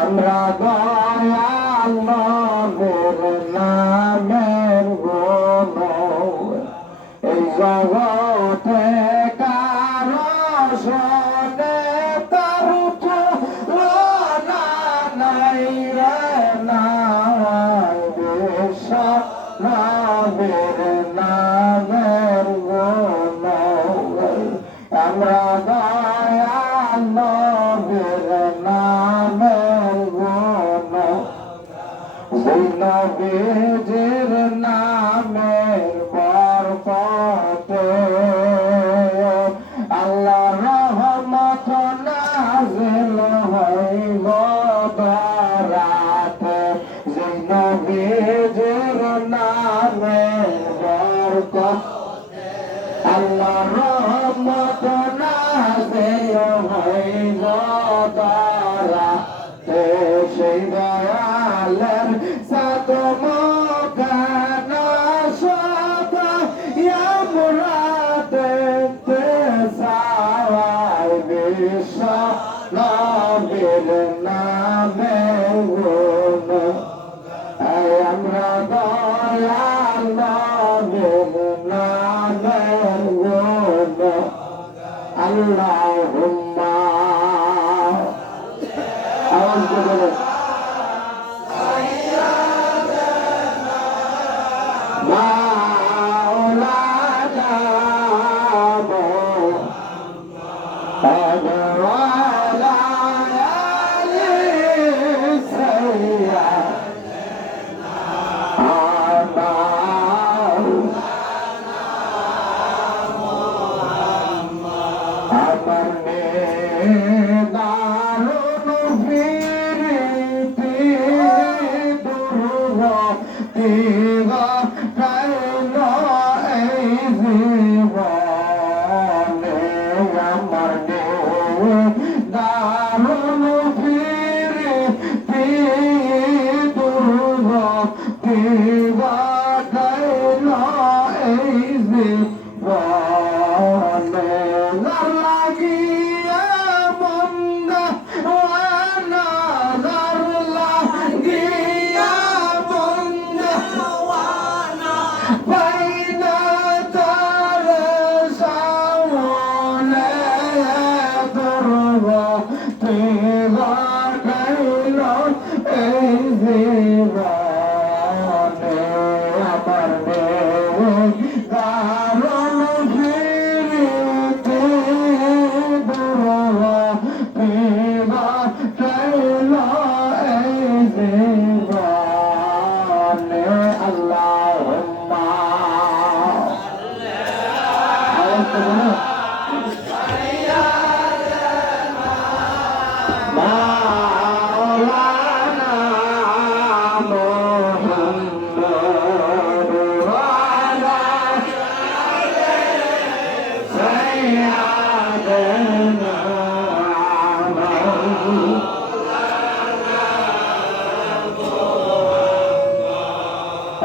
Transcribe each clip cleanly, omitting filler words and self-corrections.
আমরা দয়াল নবীর নামের গুণ এই জগতে কারো শোনে তার তুলনা নাই রে নাই বিশ্ব নবীর নামের গুণ আমরা দয়াল নবীর নামের গুণ নবীজির নামের বরকতে আল্লাহ রহমত নাযিল হইল দরাতে যে নবীজির নামের বরকতে আল্লাহ রহমত নাযিল হইল দরাতে সেই দয়ালের সাদমকানা সদা আমরা দেখতে চাই বিশ্ব নবীর নামের গুণ আমরা দয়াল নবীর নামের গুণ আল্লাহুম্মা আওয়াজ করে মাওলানা মুহাম্মদ ওয়ালা আলি সাইয়্যিদিনা আমার দারুণ ফিরিতি দুর্গতি গাইল এই জীবনে আমার দারুণ ফিরিতি দুর্গতি গাইল এই জীবনে লাগিয়া বন্দা ওয়ানা লাগিয়া বন্দা ওয়ানা বাইনা তার সামনে দুর্গা তেলা গাইল এই জীবনে আমার দারুণ ফিরিতে দুর্গা তেলা গাইল এই জীবনে আল্লাহুম্মা মাওলানা মুহাম্মদ ওয়ালা সাইয়্যিদিনা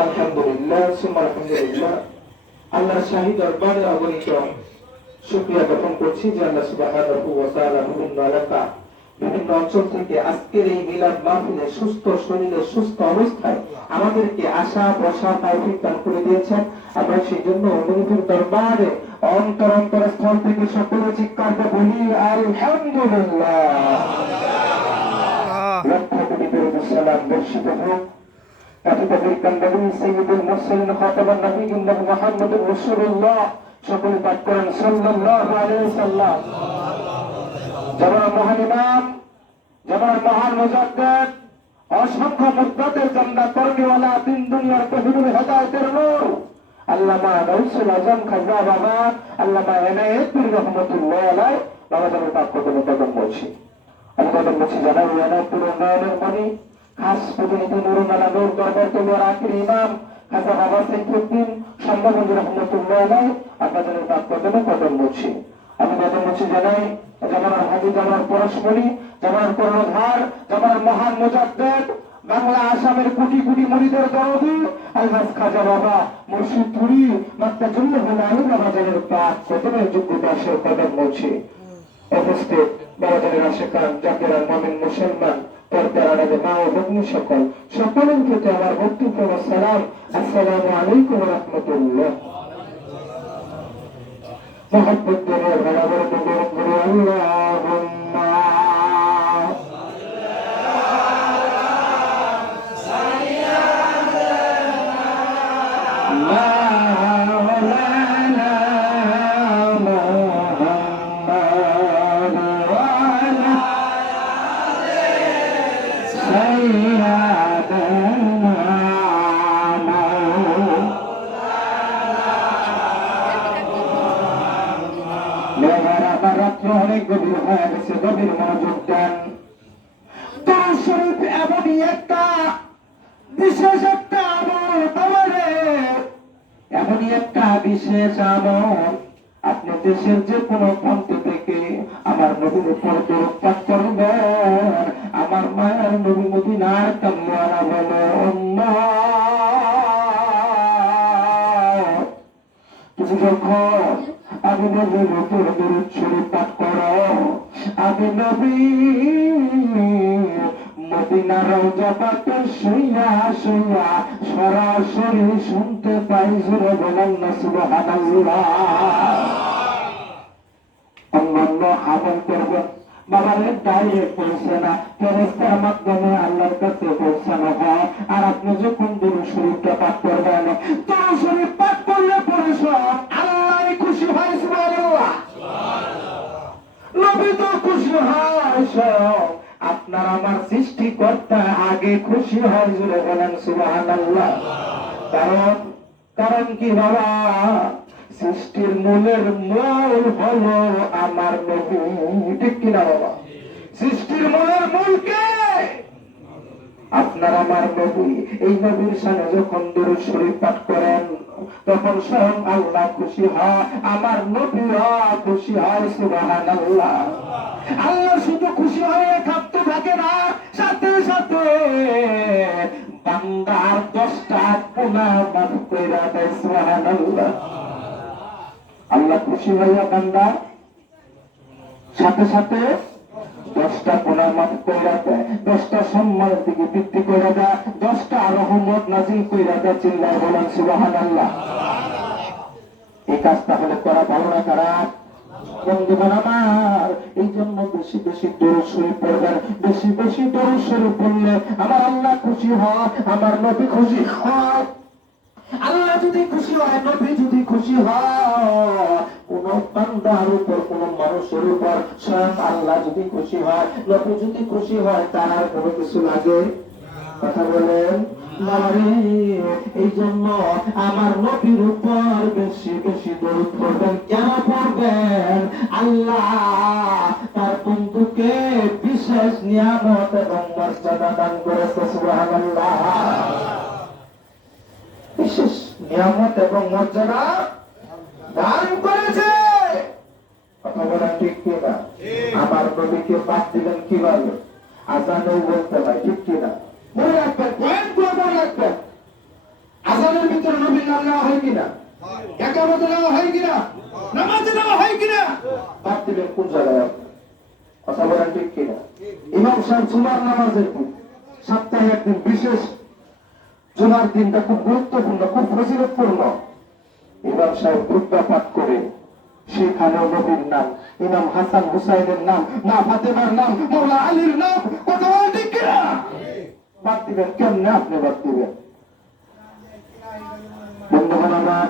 আলহামদুলিল্লাহ সুম্মা আলহামদুলিল্লাহ আল্লাহর শাহী দরবারে অগণিত শুকরিয়া জ্ঞাপন করছি যে আল্লাহ সুবহানাহু ওয়া তাআলা বিভিন্ন অঞ্চল থেকে আজকের এই মিলাদ মাহফিলে সুস্থ শরীরে সুস্থ অবস্থায় আমাদেরকে আশা বসা তৌফিক দান করে দিয়েছেন। আমরা সেই জন্য অনুভূতির দরবারে অন্তর স্থল থেকে সকলে চিৎকার করে বলি আলহামদুলিল্লাহ। লক্ষ কোটি দরুদ সালাম বর্ষিত হোক সাইয়্যিদুল মুরসালিন খাতামুন নবিয়্যিন মুহাম্মদুর রাসূলুল্লাহ। সকলে পাঠ করেন সাল্লাল্লাহু আলাইহি ওয়াসাল্লাম। জনাব মহান ইমাম, জনাব মহান মুজাদ্দিদ, অসংখ্য মুদ্দাতের জান্নাত করনেওয়ালা, দিন দুনিয়ার তহিদুল হেদায়েতের নূর আল্লামা গাউসুল আজম খাজা বাবা আল্লামা এনায়েতুর রহমতুল্লাহ আলাইহি বাবা জানের পাক কদমে কদম বলছি। আমি কদম বলছি জানাই এনায়েতুর উন্নয়নের মনি খাস প্রতিনিধি নুরুল আলা নূর দরবার তলোয়ার আখির ইমাম খাজা বাবা সাইফুদ্দিন সম্মানগঞ্জ রহমতুল্লাহ আলাইহি আপনাদের পাক কদমে কদম বলছি। আমি কদম বলছি জানাই জামানার হাজি জামানার পরশমণি জামানার কর্ণধার জামানার মহান মুজাদ্দেদ বাংলা আসামের কোটি কোটি মুরিদের দরদি আলহাজ খাজা বাবা মুর্শিদপুরি মাত্রা জন্য আলী বাবা জানের পাক কদমে যোগ্যতার কদম বলছি। উপস্থিত বাবাজানের আশেকান জাকিরান মুমিন মুসলমান পর্দার আড়ালে মা ও ভগ্নী সকলের প্রতি আমার ভক্তিপূর্ণ সালাম। আসসালামু আলাইকুম ওয়া রাহমাতুল্লাহ। মোহাম্মদ দিয়ে বরাবর দোয়া করে আল্লাহুম্মা অনেক গভীর হয়ে গেছে, গভীর মনোযোগ দেন। তার শরীফ এমনই একটা বিশেষ একটা আমল, এমনই একটা বিশেষ আমল, আপনি দেশের যে কোনো প্রান্ত থেকে আমার নবীর উপর দরুদ পাঠ করবেন। আমার মায়ের নবী মদিনার কামলিওয়ালা বলে তুমি যখন আমি নবীর উপর দরুদ শরীফ পাঠ করো, আমি নবী মদিনার রওজা পাকে শুইয়া শুইয়া সরাসরি শুনতে পাই। জোরে বলেন না সুবহানাল্লাহ। অন্যান্য আমল করবেন বাবারে ডাইরেক্ট পৌঁছে না, ফেরেশতার মাধ্যমে আল্লাহর কাছে পৌঁছানো হয়। আর আপনি যখন দরুদ শরীফটা পাঠ করবেন, দরুদ শরীফ পাঠ করলে পরে সব আল্লাহ খুশি হয়। সুবহানাল্লাহ। নবী তো খুশি হয়, সব আপনার আমার সৃষ্টিকর্তা আগে খুশি হয়। জোরে বলেন সুবহানাল্লাহ। কারণ কি বাবা, সৃষ্টির মূলের মূল হলো আমার নবী, ঠিক কিনা বাবা? সৃষ্টির মূলের মূল কে? আপনার আমার নবী। এই নবীর সামনে যখন দরুদ শরীফ পাঠ করেন, তখন স্বয়ং আল্লাহ খুশি হয়, আমার নবীরা খুশি হয়। সুবহানাল্লাহ। আল্লাহ শুধু খুশি হয়ে থাকতে থাকে না, সাথে সাথে বান্দার 10টা গুনাহ মাফ কইরা দেয়। সুবহানাল্লাহ। আল্লাহ খুশি হইয়া বান্দার সাথে সাথে 10টা গুনাহ মাফ কইরা দেয়, 10টা সম্মানের দিকে বৃদ্ধি করে দেয়, 10টা রহমত নাযিল কইরা দেয়। চিল্লায় বলেন সুবহানাল্লাহ। এই কাজ তাহলে করা ভালো না খারাপ? বন্ধুগণ আমার, এই জন্য বেশি বেশি দরুদ শরীফ পড়বেন। বেশি বেশি দরুদ শরীফ পড়লে আমার আল্লাহ খুশি হয়, আমার নবী খুশি হয়। আল্লাহ যদি খুশি হয়, নবী যদি খুশি হয়, কোন বান্দার উপর, কোন মানুষের উপর স্বয়ং আল্লাহ যদি খুশি হয়, নবী যদি খুশি হয়, তার আর কোনো কিছু লাগে? কথা বলেন। এই জন্য আমার নবীর উপর বেশি বেশি দরুদ পড়বেন। কেন পড়বেন? আল্লাহ তার বন্ধুকে বিশেষ নিয়ামত এবং মর্যাদা দান করেছে। সুবহানাল্লাহ। বিশেষ নিয়ামত এবং মর্যাদা দান করেছে। কথা বলা ঠিক কিনা? আমার নবীকে বাদ দিলেন কিভাবে? আজানেও বলতে হয়, ঠিক কিনা? মনে রাখবেন, পয়েন্ট মনে রাখবেন। আজানের ভিতরে নবীর নাম নেওয়া হয় কিনা? একামতে নেওয়া হয় কিনা? নামাজে নেওয়া হয় কিনা? বাদ দিলেন কোন জায়গায়? কথা বলেন ঠিক কিনা? ইমাম সাহেব জুমার নামাজের দিন, সপ্তাহে একদিন বিশেষ জুমার দিনটা খুব গুরুত্বপূর্ণ, খুব ফজিলতপূর্ণ। ইমাম সাহেব খুতবা পাঠ করে সেখানে নবীর নাম, ইমাম হাসান হুসাইনের নাম, মা ফাতেমার নাম, মাওলা আলীর নাম, কথা বলেন ঠিক কিনা? বাদ দিবেন কেমনে? আপনি বাদ দিবেন। বন্ধুগণ আমার,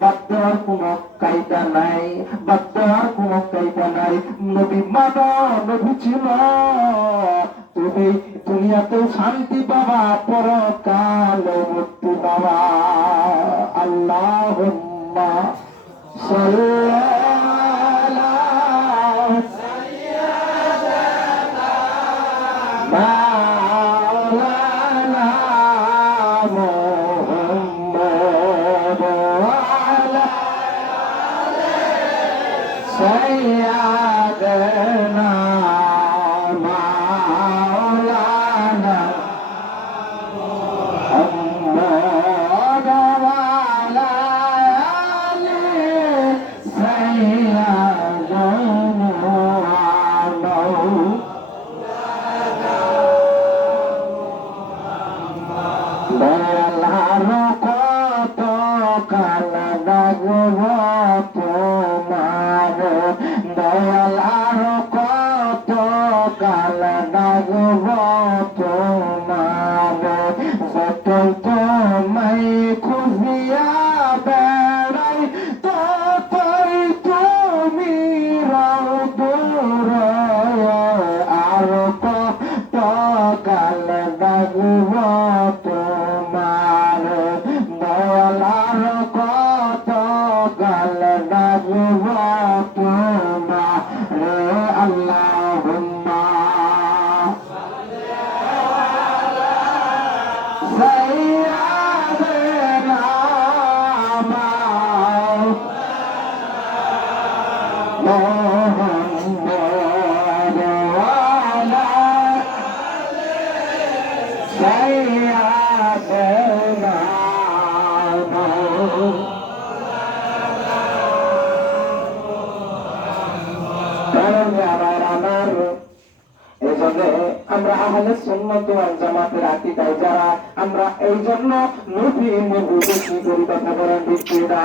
বাদ দেওয়ার কোন কায়দা নাই, বাদ দেওয়ার কোন কায়দা নাই। নবী মানো, নবী ছিল তুমি দুনিয়াতেও শান্তি পাবা, পরকালে মুক্তি পাবা। আল্লাহুম্মা সাল্লি আলা মাওলানা মুহাম্মদ ওয়া আলা সাইয়্যিদানা আমরা আহলে সুন্নাত ওয়াল জামাতের আকীদায় যারা, আমরা এই জন্য নবী নবী বেশি করে কথা বলেন ঠিক না?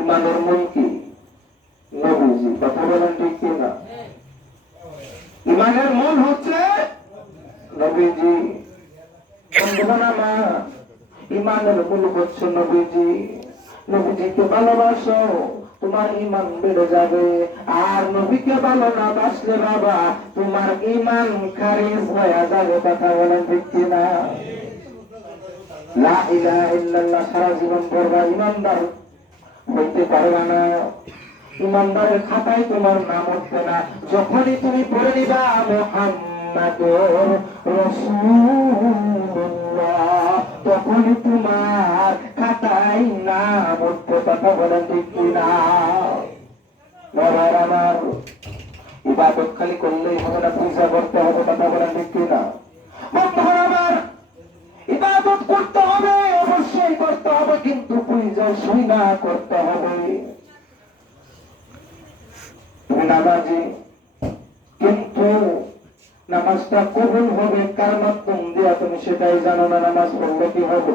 ইমানের মূল কি? নবীজি। কথা বলেন ঠিক না? ইমানের মূল হচ্ছে নবীজি। বন্ধুগণ আমার, ইমানের মূল হচ্ছে নবীজি। নবীজিকে ভালোবাসো, তোমার ইমান বেড়ে যাবে। আর নবীকে ভালো না বাসলে বাবা, তোমার ইমান খারিজ হয়ে যাবে। কথা বলেন ঠিক কিনা? লা ইলাহা ইল্লাল্লাহ সারা জীবন পড়বা, ইমানদার হইতে পারবা না। ইমানদারের খাতায় তোমার নাম উঠবে না। যখনই তুমি পড়ে নিবা মুহাম্মাদুর রাসূলুল্লাহ, তখনই তোমার খাতায় নাম উঠবে। কথা বলেন ঠিক কিনা? বাবার আমার, ইবাদত খালি করলেই হবে না, পূজা করতে হবে। কথা বলেন ঠিক কিনা? বন্ধুরা আমার, ইবাদত করতে হবে, অবশ্যই করতে হবে, কিন্তু পূজা শুনা করতে হবে। তুমি নামাজি, কিন্তু নামাজটা কবুল হবে কার মাধ্যম দিয়া তুমি সেটাই জানো না। নামাজ পড়লে কি হবে?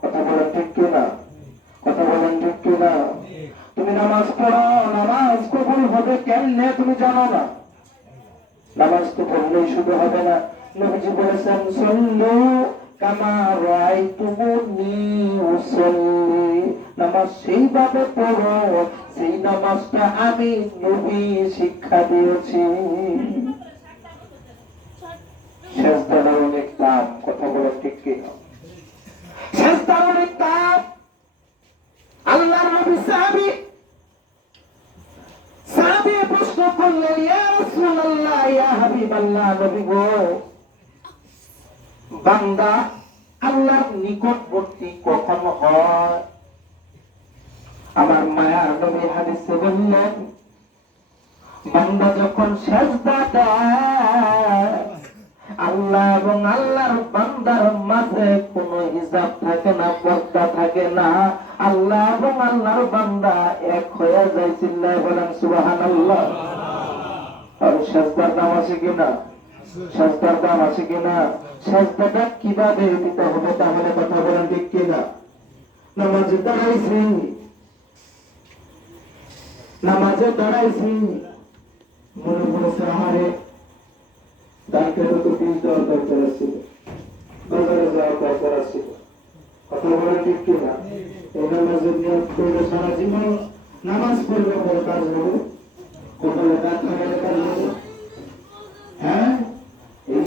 কথা বলেন ঠিক কিনা? কথা বলেন ঠিক কিনা? তুমি নামাজ পড়ো, নামাজ কবুল হবে কেমনে তুমি জানো না। নামাজ তো পড়লেই শুধু হবে না। নবীজি বলেছেন সাল্লু কামা রাআইতুমুনি উসাল্লি, নামাজ সেইভাবে পড়ো সেই নামাজটা আমি নবী শিক্ষা দিয়েছি। সেজদার অনেক দাম। কথা বলেন ঠিক কিনা? সেজদার অনেক দাম। আল্লাহর নবী সাহাবী প্রশ্ন করলেন, ইয়া রাসূলুল্লাহ, ইয়া হাবিবাল্লাহ, নবী গো, বান্দা আল্লাহর নিকটবর্তী কখন হয়? আমার মায়ার নবী হাদিসে বললেন, বান্দা যখন সেজদা দেয়, আল্লাহ এবং আল্লাহর বান্দার মাঝে কোনো হিসাব থাকে না, পর্দা থাকে না। আল্লাহ এবং আল্লাহর বান্দা এক হয়ে যায়। চিল্লায় বলেন সুবহানাল্লাহ। আর সেজদার দাম আছে কিনা? সেজদার দাম আছে কিনা? সেজদাটা কিভাবে দিতে হবে তাহলে কথা বলেন ঠিক কিনা? নামাজে দাঁড়াইছি, নামাজে দাঁড়াইছি, মনে পড়েছে আমারে ডাক্তারের তো ফিস দেওয়ার দরকার ছিল, বাজারে যাওয়ার দরকার ছিল। কথা বলেন ঠিক কিনা? এই নামাজের নিয়ত করলে সারা জীবন নামাজ পড়লে পরে কাজ হবে, কোথাও ডাক্তার কাজ হবে। হ্যাঁ,